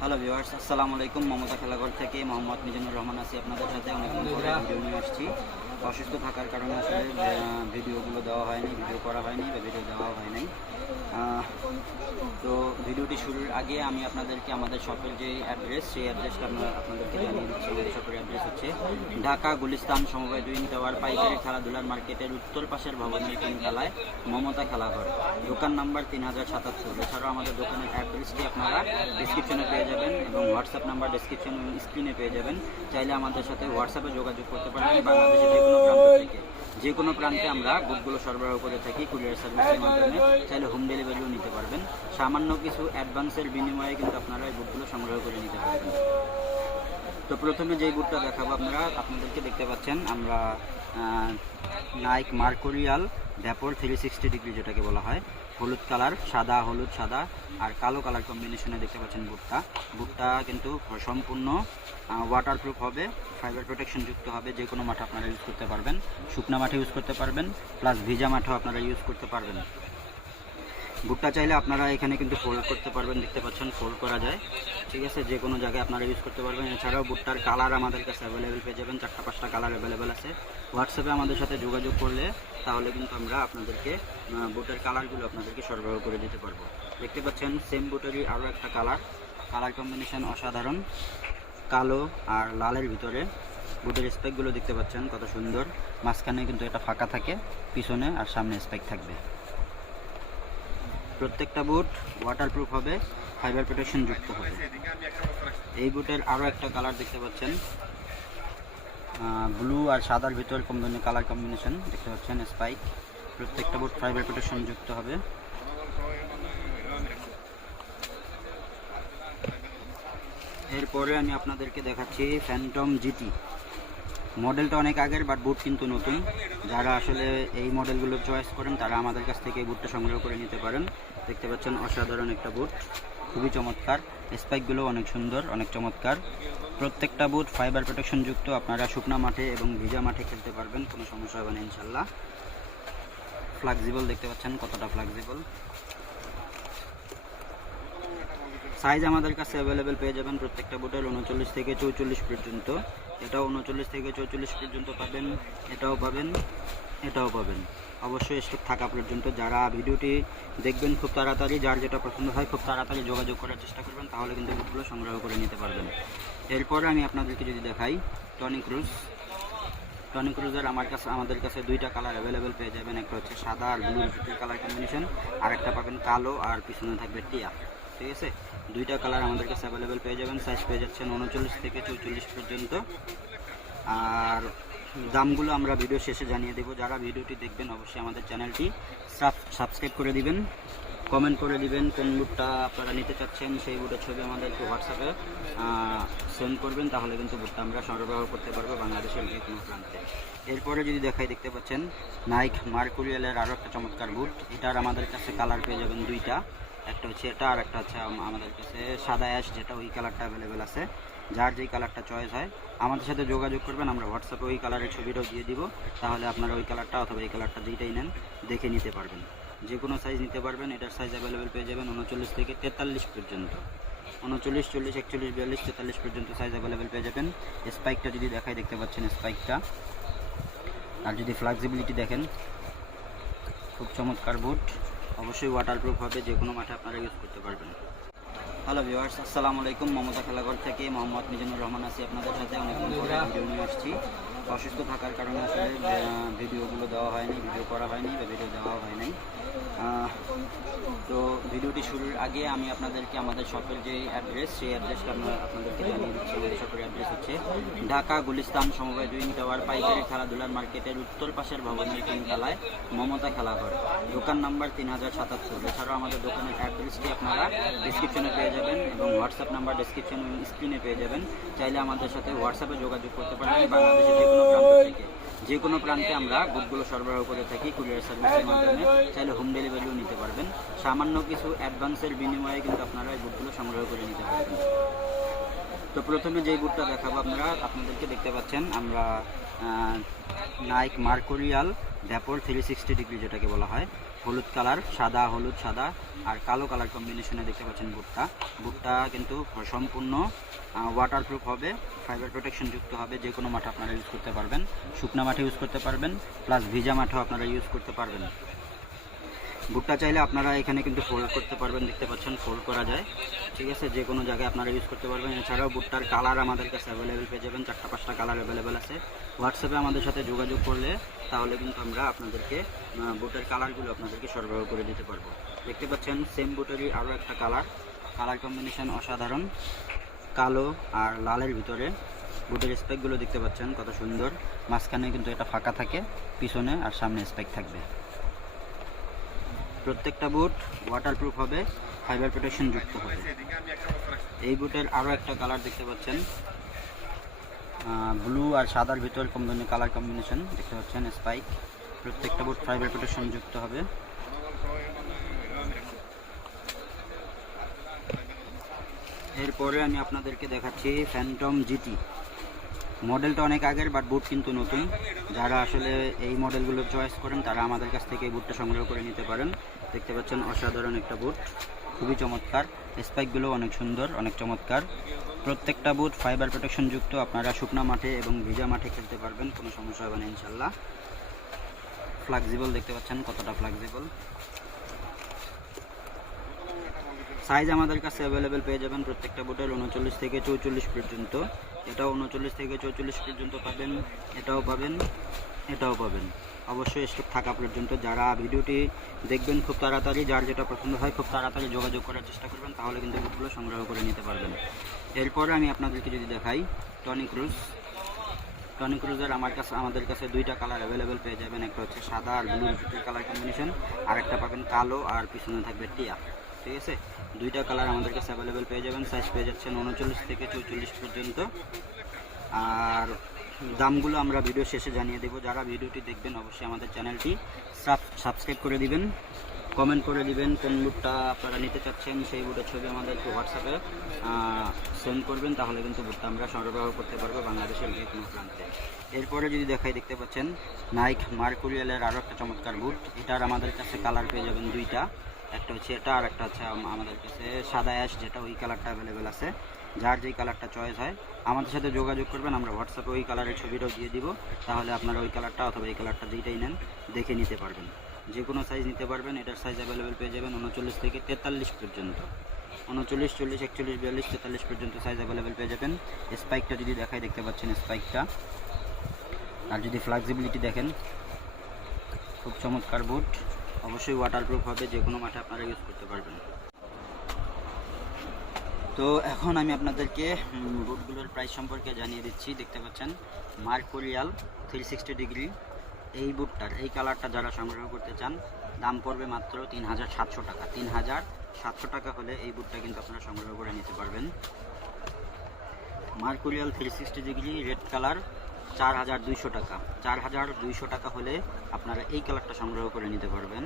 Hello viewers আসসালামু আলাইকুম মমতা খেলাঘর থেকে মোহাম্মদ মিজানুর রহমান আছি আপনাদের সাথে অনেক ভিডিও নিয়ে আসছি অসুস্থ থাকার কারণে আসলে ভিডিওগুলো দেওয়া হয়নি, ভিডিও করা হয়নি বা ভিডিও দেওয়া হয় নাই তো ভিডিওটি শুরুর আগে আমি আপনাদেরকে আমাদের শপের যে অ্যাড্রেস, সেই অ্যাড্রেসটা আমরা আপনাদেরকে জানিয়ে দিচ্ছি। আমাদের শপের অ্যাড্রেস হচ্ছে ঢাকা গুলিস্তান সমবায় দুই টাওয়ার পাইকারি খেলাধুলার মার্কেটের উত্তর পাশের ভবনের তিনতলায় মমতা খেলাঘর দোকান নাম্বার তিন হাজার সাতাত্তর। এছাড়াও আমাদের দোকানের অ্যাড্রেসটি আপনারা ডিসক্রিপশনে পেয়ে যাবেন এবং হোয়াটসঅ্যাপ নাম্বার ডিসক্রিপশন স্ক্রিনে পেয়ে যাবেন। চাইলে আমাদের সাথে হোয়াটসঅ্যাপে যোগাযোগ করতে পারবেন বাংলাদেশের যে কোনো প্রান্ত আমরা বুটগুলো সরবরাহ করে থাকি কুরিয়ার সার্ভিসের মাধ্যমে চাইলে হোম ডেলিভারিও নিতে পারবেন। সামান্য কিছু অ্যাডভান্সের বিনিময়ে কিন্তু আপনারা এই বুকগুলো সংগ্রহ করে নিতে পারবেন। তো প্রথমে যেই বুটটা দেখাবো আপনারা আপনাদেরকে দেখতে পাচ্ছেন আমরা Nike Mercurial vapour three sixty degree যেটাকে বলা হয়। হলুদ কালার, সাদা, হলুদ, সাদা আর কালো কালার কম্বিনেশনে দেখতে পাচ্ছেন বুটটা বুটটা কিন্তু সম্পূর্ণ ওয়াটারপ্রুফ হবে ফাইবার প্রোটেকশন যুক্ত হবে, যে কোনো মাঠে আপনারা ইউজ করতে পারবেন। শুকনা মাঠে ইউজ করতে পারবেন প্লাস ভিজা মাঠেও আপনারা ইউজ করতে পারবেন। বুটটা চাইলে আপনারা এখানে কিন্তু ফোল্ড করতে পারবেন, দেখতে পাচ্ছেন ফোল্ড করা যায়। ঠিক আছে, যে কোনো জায়গায় আপনারা ইউজ করতে পারবেন। এছাড়াও বুটটার কালার আমাদের কাছে অ্যাভেলেবেল পেয়ে যাবেন। চারটা, পাঁচটা কালার অ্যাভেলেবেল আছে। হোয়াটসঅ্যাপে আমাদের সাথে যোগাযোগ করলে তাহলে কিন্তু আমরা আপনাদেরকে বুটের কালারগুলো আপনাদেরকে সরবরাহ করে দিতে পারব। দেখতে পাচ্ছেন সেম বুটেরই আরও একটা কালার কালার কম্বিনেশন অসাধারণ। কালো আর লালের ভিতরে বুটের স্পেকগুলো দেখতে পাচ্ছেন, কত সুন্দর। মাঝখানে কিন্তু এটা ফাঁকা থাকে, পিছনে আর সামনে স্পেক থাকবে। প্রত্যেকটা বুট ওয়াটারপ্রুফ হবে ফাইবার প্রোটেকশন যুক্ত হবে। এই বুটের আরও একটা কালার দেখতে পাচ্ছেন। ব্লু আর সাদার ভিতর কম্বিনে কালার কম্বিনেশন দেখতে পাচ্ছেন স্পাইক প্রত্যেকটা বুট ফাইবার প্রোটেকশন যুক্ত হবে। এরপরে আমি আপনাদেরকে দেখাচ্ছি ফ্যান্টম জিটি মডেলটা অনেক আগের বাট বুট কিন্তু নতুন। যারা আসলে এই মডেলগুলো চয়েস করেন, তারা আমাদের কাছ থেকে বুটটা সংগ্রহ করে নিতে পারেন। দেখতে পাচ্ছেন অসাধারণ একটা বুট খুবই চমৎকার। স্পাইকগুলো অনেক সুন্দর, অনেক চমৎকার। প্রত্যেকটা বুট ফাইবার প্রোটেকশন যুক্ত, আপনারা শুকনা মাঠে এবং ভিজা মাঠে খেলতে পারবেন, কোনো সমস্যা হবে না ইনশাল্লাহ ফ্লেক্সিবল দেখতে পাচ্ছেন কতটা ফ্লেক্সিবল সাইজ আমাদের কাছে অ্যাভেলেবেল পেয়ে যাবেন প্রত্যেকটা বুটের উনচল্লিশ থেকে চৌচল্লিশ পর্যন্ত। এটাও উনচল্লিশ থেকে চৌচল্লিশ পর্যন্ত পাবেন, এটাও পাবেন এটাও পাবেন। অবশ্যই স্টক থাকা পর্যন্ত যারা ভিডিওটি দেখবেন খুব তাড়াতাড়ি, যার যেটা পছন্দ হয় খুব তাড়াতাড়ি যোগাযোগ করার চেষ্টা করবেন, তাহলে কিন্তু বুটগুলো সংগ্রহ করে নিতে পারবেন। এরপরে আমি আপনাদেরকে যদি দেখাই টনি ক্রুজ টনি ক্রুজের আমার কাছে, আমাদের কাছে দুইটা কালার অ্যাভেলেবেল পেয়ে যাবেন, একটা হচ্ছে সাদা আর ভিতরে কালার কম্বিনেশন আর একটা পাবেন কালো আর পিছনে থাকবে টিয়া। ঠিক আছে দুইটা কালার আমাদের কাছে অ্যাভেলেবেল পেয়ে যাবেন। সাইজ পেয়ে যাচ্ছেন উনচল্লিশ থেকে চৌচল্লিশ পর্যন্ত। আর দামগুলো আমরা ভিডিও শেষে জানিয়ে দেবো। যারা ভিডিওটি দেখবেন, অবশ্যই আমাদের চ্যানেলটি সাবস্ক্রাইব করে দিবেন। কমেন্ট করে দিবেন কোন বুটটা আপনারা নিতে চাচ্ছেন, সেই বুটের ছবি আমাদেরকে হোয়াটসঅ্যাপে সেন্ড করবেন। তাহলে কিন্তু বুটটা আমরা সরবরাহ করতে পারব বাংলাদেশের যে কোনো প্রান্তে। এরপরে যদি দেখাই দেখতে পাচ্ছেন নাইক মার্কুরিয়ালের আরও একটা চমৎকার বুট এটার আমাদের কাছে কালার পেয়ে যাবেন দুইটা। একটা হচ্ছে এটা আর একটা হচ্ছে আমাদের কাছে সাদা অ্যাশ যেটা ওই কালারটা অ্যাভেলেবেল আছে। যার যেই কালারটা চয়েস হয়, আমাদের সাথে যোগাযোগ করবেন, আমরা হোয়াটসঅ্যাপে ওই কালারের ছবিটাও দিয়ে দিব। তাহলে আপনারা ওই কালারটা অথবা এই কালারটা যেইটাই নেন, দেখে নিতে পারবেন। যে কোনো সাইজ নিতে পারবেন, এটার সাইজ অ্যাভেলেবেল পেয়ে যাবেন উনচল্লিশ থেকে তেতাল্লিশ পর্যন্ত। উনচল্লিশ, চল্লিশ, একচল্লিশ, বিয়াল্লিশ, তেতাল্লিশ পর্যন্ত সাইজ অ্যাভেলেবেল পেয়ে যাবেন। স্পাইকটা যদি দেখাই, দেখতে পাচ্ছেন স্পাইকটা আর যদি ফ্লেক্সিবিলিটি দেখেন, খুব চমৎকার বুট অবশ্যই ওয়াটারপ্রুফ হবে যে কোনো মাঠে আপনারা ইউজ করতে পারবেন। হ্যালো ভিউয়ার্স আসসালামু আলাইকুম। মমতা খেলাঘর থেকে মোহাম্মদ মিজানুর রহমান আছি আপনাদের সাথে। অনেকক্ষণ ভিডিও নিয়ে আসছি। অসুস্থ থাকার কারণে আসলে ভিডিওগুলো দেওয়া হয়নি ভিডিও করা হয়নি বা ভিডিও দেওয়া হয় নাই আহ, তো ভিডিওটি শুরুর আগে আমি আপনাদেরকে আমাদের শপের যে অ্যাড্রেস, সেই অ্যাড্রেসটা আমরা আপনাদেরকে জানিয়ে দিচ্ছি। আমাদের শপের অ্যাড্রেস হচ্ছে ঢাকা গুলিস্তান সমবায় দুই টাওয়ার, পাইকারি খেলাধুলার মার্কেটের উত্তর পাশের ভবনের তিনতলায় মমতা খেলাঘর দোকান নাম্বার তিন হাজার সাতাত্তর। এছাড়াও আমাদের দোকানের অ্যাড্রেসটি আপনারা ডিসক্রিপশনে পেয়ে যাবেন এবং হোয়াটসঅ্যাপ নাম্বার ডিসক্রিপশন স্ক্রিনে পেয়ে যাবেন। চাইলে আমাদের সাথে হোয়াটসঅ্যাপে যোগাযোগ করতে পারবেন বাংলাদেশের যে কোনো থেকে। যে কোনো প্রান্তে আমরা বুটগুলো সরবরাহ করে থাকি, কুরিয়ার সার্ভিসের মাধ্যমে। চাইলে হোম ডেলিভারিও নিতে পারবেন। সামান্য কিছু অ্যাডভান্সের বিনিময়ে কিন্তু আপনারা এই বুটগুলো সংগ্রহ করে নিতে পারবেন। তো প্রথমে যে বুটটা দেখাবো আপনারা আপনাদেরকে দেখতে পাচ্ছেন, আমরা Nike Mercurial vapour three sixty degree যেটাকে বলা হয়। হলুদ কালার, সাদা, হলুদ, সাদা আর কালো কালার কম্বিনেশনে দেখতে পাচ্ছেন বুটটা বুটটা কিন্তু সম্পূর্ণ ওয়াটারপ্রুফ হবে ফাইবার প্রোটেকশন যুক্ত হবে, যে কোনো মাঠে আপনারা ইউজ করতে পারবেন। শুকনা মাঠে ইউজ করতে পারবেন প্লাস ভিজা মাঠেও আপনারা ইউজ করতে পারবেন। বুটটা চাইলে আপনারা এখানে কিন্তু ফোল্ড করতে পারবেন, দেখতে পাচ্ছেন ফোল্ড করা যায়। ঠিক আছে, যে কোনো জায়গায় আপনারা ইউজ করতে পারবেন। এছাড়াও বুটটার কালার আমাদের কাছে অ্যাভেলেবেল পেয়ে যাবেন, চারটা কালার অ্যাভেলেবেল আছে। হোয়াটসঅ্যাপে আমাদের সাথে যোগাযোগ করলে তাহলে কিন্তু আমরা আপনাদেরকে বুটের কালারগুলো আপনাদেরকে সরবরাহ করে দিতে পারব। দেখতে পাচ্ছেন সেম বুটেরই আরও একটা কালার। কালার কম্বিনেশন অসাধারণ। কালো আর লালের ভিতরে বুটের স্পেকগুলো দেখতে পাচ্ছেন, কত সুন্দর। মাঝখানে কিন্তু এটা ফাঁকা থাকে, পিছনে আর সামনে স্পেক থাকবে। প্রত্যেকটা বুট ওয়াটারপ্রুফ হবে ফাইবার প্রোটেকশন যুক্ত হবে। এই বুটের আরও একটা কালার দেখতে পাচ্ছেন ব্লু আর সাদার ভিতর কম্বিনে কালার কম্বিনেশন দেখতে পাচ্ছেন স্পাইক প্রত্যেকটা বুট ফাইবার প্রোটেকশন যুক্ত হবে। এরপরে আমি আপনাদেরকে দেখাচ্ছি ফ্যান্টম জিটি মডেলটা অনেক আগের বাট বুট কিন্তু নতুন। যারা আসলে এই মডেলগুলো চয়েস করেন, তারা আমাদের কাছ থেকে এই বুটটা সংগ্রহ করে নিতে পারেন। দেখতে পাচ্ছেন, অসাধারণ একটা বুট খুবই চমৎকার। স্পাইকগুলো অনেক সুন্দর, অনেক চমৎকার। প্রত্যেকটা বুট ফাইবার প্রোটেকশন যুক্ত, আপনারা শুকনা মাঠে এবং ভিজা মাঠে খেলতে পারবেন, কোনো সমস্যা হবে না, ইনশাল্লাহ। ফ্লেক্সিবল দেখতে পাচ্ছেন কতটা ফ্লেক্সিবল সাইজ আমাদের কাছে অ্যাভেলেবেল পেয়ে যাবেন প্রত্যেকটা বুটের উনচল্লিশ থেকে চৌচল্লিশ পর্যন্ত। এটাও উনচল্লিশ থেকে চৌচল্লিশ পর্যন্ত পাবেন, এটাও পাবেন এটাও পাবেন। অবশ্যই স্টক থাকা পর্যন্ত যারা ভিডিওটি দেখবেন খুব তাড়াতাড়ি, যার যেটা পছন্দ হয় খুব তাড়াতাড়ি যোগাযোগ করার চেষ্টা করবেন, তাহলে কিন্তু বুটগুলো সংগ্রহ করে নিতে পারবেন। এরপরে আমি আপনাদেরকে যদি দেখাই টনি ক্রুজ টনি ক্রুজের আমার কাছে, আমাদের কাছে দুইটা কালার অ্যাভেলেবেল পেয়ে যাবেন। একটা হচ্ছে সাদা আর ব্লু কালার কম্বিনেশন আর একটা পাবেন কালো আর পিছনে থাকবে টিয়া। ঠিক আছে? দুইটা কালার আমাদের কাছে অ্যাভেলেবেল পেয়ে যাবেন। সাইজ পেয়ে যাচ্ছেন উনচল্লিশ থেকে চৌচল্লিশ পর্যন্ত। আর দামগুলো আমরা ভিডিও শেষে জানিয়ে দেবো। যারা ভিডিওটি দেখবেন, অবশ্যই আমাদের চ্যানেলটি সাবস্ক্রাইব করে দিবেন। কমেন্ট করে দিবেন কোন বুটটা আপনারা নিতে চাচ্ছেন, সেই বুটের ছবি আমাদের একটু হোয়াটসঅ্যাপে সেন্ড করবেন, তাহলে কিন্তু বুটটা আমরা সরবরাহ করতে পারব বাংলাদেশের যে কোনো প্রান্তে। এরপরে যদি দেখাই দেখতে পাচ্ছেন নাইক মার্কুরিয়ালের আরও একটা চমৎকার বুট এটার আমাদের কাছে কালার পেয়ে যাবেন দুইটা। একটা হচ্ছে এটা আর একটা হচ্ছে আমাদের কাছে সাদা অ্যাশ যেটা ওই কালারটা অ্যাভেলেবেল আছে। যার যেই কালারটা চয়েস হয়, আমাদের সাথে যোগাযোগ করবেন, আমরা হোয়াটসঅ্যাপে ওই কালারের ছবিটাও দিয়ে দিব। তাহলে আপনারা ওই কালারটা অথবা এই কালারটা যেইটাই নেন, দেখে নিতে পারবেন। যে কোনো সাইজ নিতে পারবেন, এটার সাইজ অ্যাভেলেবেল পেয়ে যাবেন উনচল্লিশ থেকে তেতাল্লিশ পর্যন্ত। উনচল্লিশ, চল্লিশ, একচল্লিশ, বিয়াল্লিশ, তেতাল্লিশ পর্যন্ত সাইজ অ্যাভেলেবেল পেয়ে যাবেন। স্পাইকটা যদি দেখাই, দেখতে পাচ্ছেন স্পাইকটা আর যদি ফ্লেক্সিবিলিটি দেখেন, খুব চমৎকার বুট অবশ্যই ওয়াটারপ্রুফ হবে যে কোনো মাঠে আপনারা ইউজ করতে পারবেন। তো এখন আমি আপনাদেরকে বুটগুলোর প্রাইস সম্পর্কে জানিয়ে দিচ্ছি। দেখতে পাচ্ছেন, মার্কোরিয়াল থ্রি সিক্সটি ডিগ্রি এই বুটটার, এই কালারটা যারা সংগ্রহ করতে চান, দাম পড়বে মাত্র তিন হাজার সাতশো টাকা। তিন হাজার সাতশো টাকা হলে এই বুটটা কিন্তু আপনারা সংগ্রহ করে নিতে পারবেন। Mercurial three sixty degree red colour চার হাজার দুইশো টাকা। চার হাজার দুইশো টাকা হলে আপনারা এই কালারটা সংগ্রহ করে নিতে পারবেন।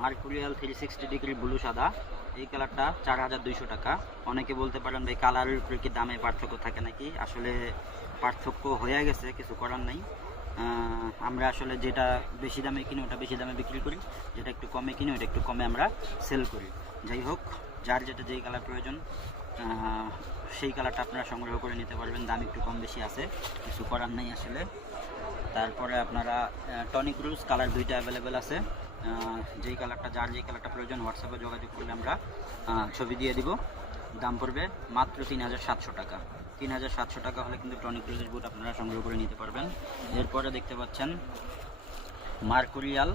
Mercurial three sixty degree blue সাদা, এই কালারটা চার হাজার দুইশো টাকা। অনেকে বলতে পারেন, ভাই, কালারের উপরে কি দামে পার্থক্য থাকে নাকি? আসলে পার্থক্য হয়ে গেছে, কিছু করার নাই। আমরা আসলে যেটা বেশি দামে কিনি, ওটা বেশি দামে বিক্রি করি। যেটা একটু কমে কিনি, ওটা একটু কমে আমরা সেল করি। যাই হোক, যার যেটা যেই কালার প্রয়োজন সেই কালারটা আপনারা সংগ্রহ করে নিতে পারবেন। দাম একটু কম বেশি আছে, কিছু করার নেই আসলে। তারপরে আপনারা টনিক রুলস কালার দুইটা অ্যাভেলেবেল আছে। যেই কালারটা যার যেই কালারটা প্রয়োজন হোয়াটসঅ্যাপে যোগাযোগ করলে আমরা ছবি দিয়ে দিব। দাম পড়বে মাত্র তিন হাজার সাতশো টাকা। তিন হাজার সাতশো টাকা হলে কিন্তু টনিক ক্রুজের বুট আপনারা সংগ্রহ করে নিতে পারবেন। এরপরে দেখতে পাচ্ছেন মার্কুরিয়াল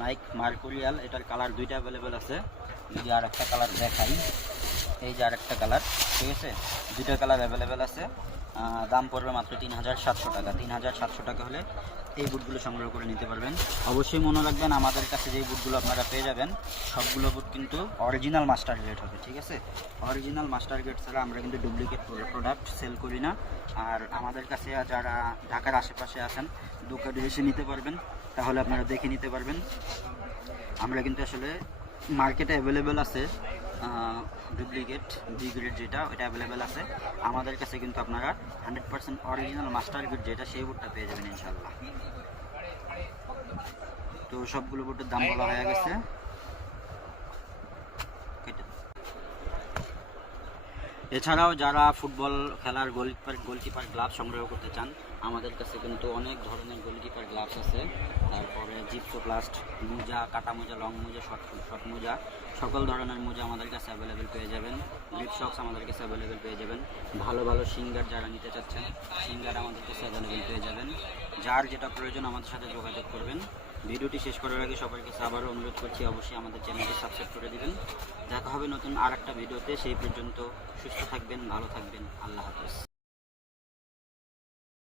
নাইক মার্কুরিয়াল, এটার কালার দুইটা অ্যাভেলেবেল আছে। যদি আর একটা কালার দেখাই। এই যে আরেকটা কালার ঠিক আছে? দুইটা কালার অ্যাভেলেবেল আছে। দাম পড়বে মাত্র তিন হাজার সাতশো টাকা। তিন হাজার সাতশো টাকা হলে এই বুটগুলো সংগ্রহ করে নিতে পারবেন। অবশ্যই মনে রাখবেন, আমাদের কাছে যেই বুটগুলো আপনারা পেয়ে যাবেন, সবগুলো বুট কিন্তু অরিজিনাল মাস্টার গ্রেড হবে, ঠিক আছে? অরিজিনাল মাস্টার গ্রেড ছাড়া আমরা কিন্তু ডুপ্লিকেট প্রোডাক্ট সেল করি না। আর আমাদের কাছে যারা ঢাকার আশেপাশে আছেন দোকানে এসে নিতে পারবেন, তাহলে আপনারা দেখে নিতে পারবেন। আমরা কিন্তু আসলে মার্কেটে অ্যাভেলেবেল আছে। ডুপ্লিকেট বি গ্রেড যেটা, ওইটা অ্যাভেলেবেল আছে। আমাদের কাছে কিন্তু আপনারা hundred percent original master grade যেটা, সেই বুটটা পেয়ে যাবেন ইনশাল্লাহ তো সবগুলো বোর্ডের দাম বলা হয়ে গেছে কেটে দাও। এছাড়াও যারা ফুটবল খেলার গোলকিপার গোলকিপার গ্লাভ সংগ্রহ করতে চান, আমাদের কাছে কিন্তু অনেক ধরনের গোলকিপার গ্লাভস আছে। তারপরে জিপসোপ্লাস্ট মোজা, কাটা মোজা, লং মোজা, শর্ট শর্ট মোজা, সকল ধরনের মোজা আমাদের কাছে অ্যাভেলেবেল পেয়ে যাবেন। গ্রিপ শক্স আমাদের কাছে অ্যাভেলেবেল পেয়ে যাবেন। ভালো ভালো সিঙ্গার যারা নিতে চাচ্ছেন, সিঙ্গার আমাদের কাছে অ্যাভেলেবেল পেয়ে যাবেন। যার যেটা প্রয়োজন আমাদের সাথে যোগাযোগ করবেন। ভিডিওটি শেষ করার আগে সবার কাছে আবারও অনুরোধ করছি, অবশ্যই আমাদের চ্যানেলটি সাবস্ক্রাইব করে দেবেন। দেখা হবে নতুন আর একটা ভিডিওতে, সেই পর্যন্ত সুস্থ থাকবেন, ভালো থাকবেন। আল্লাহ হাফেজ।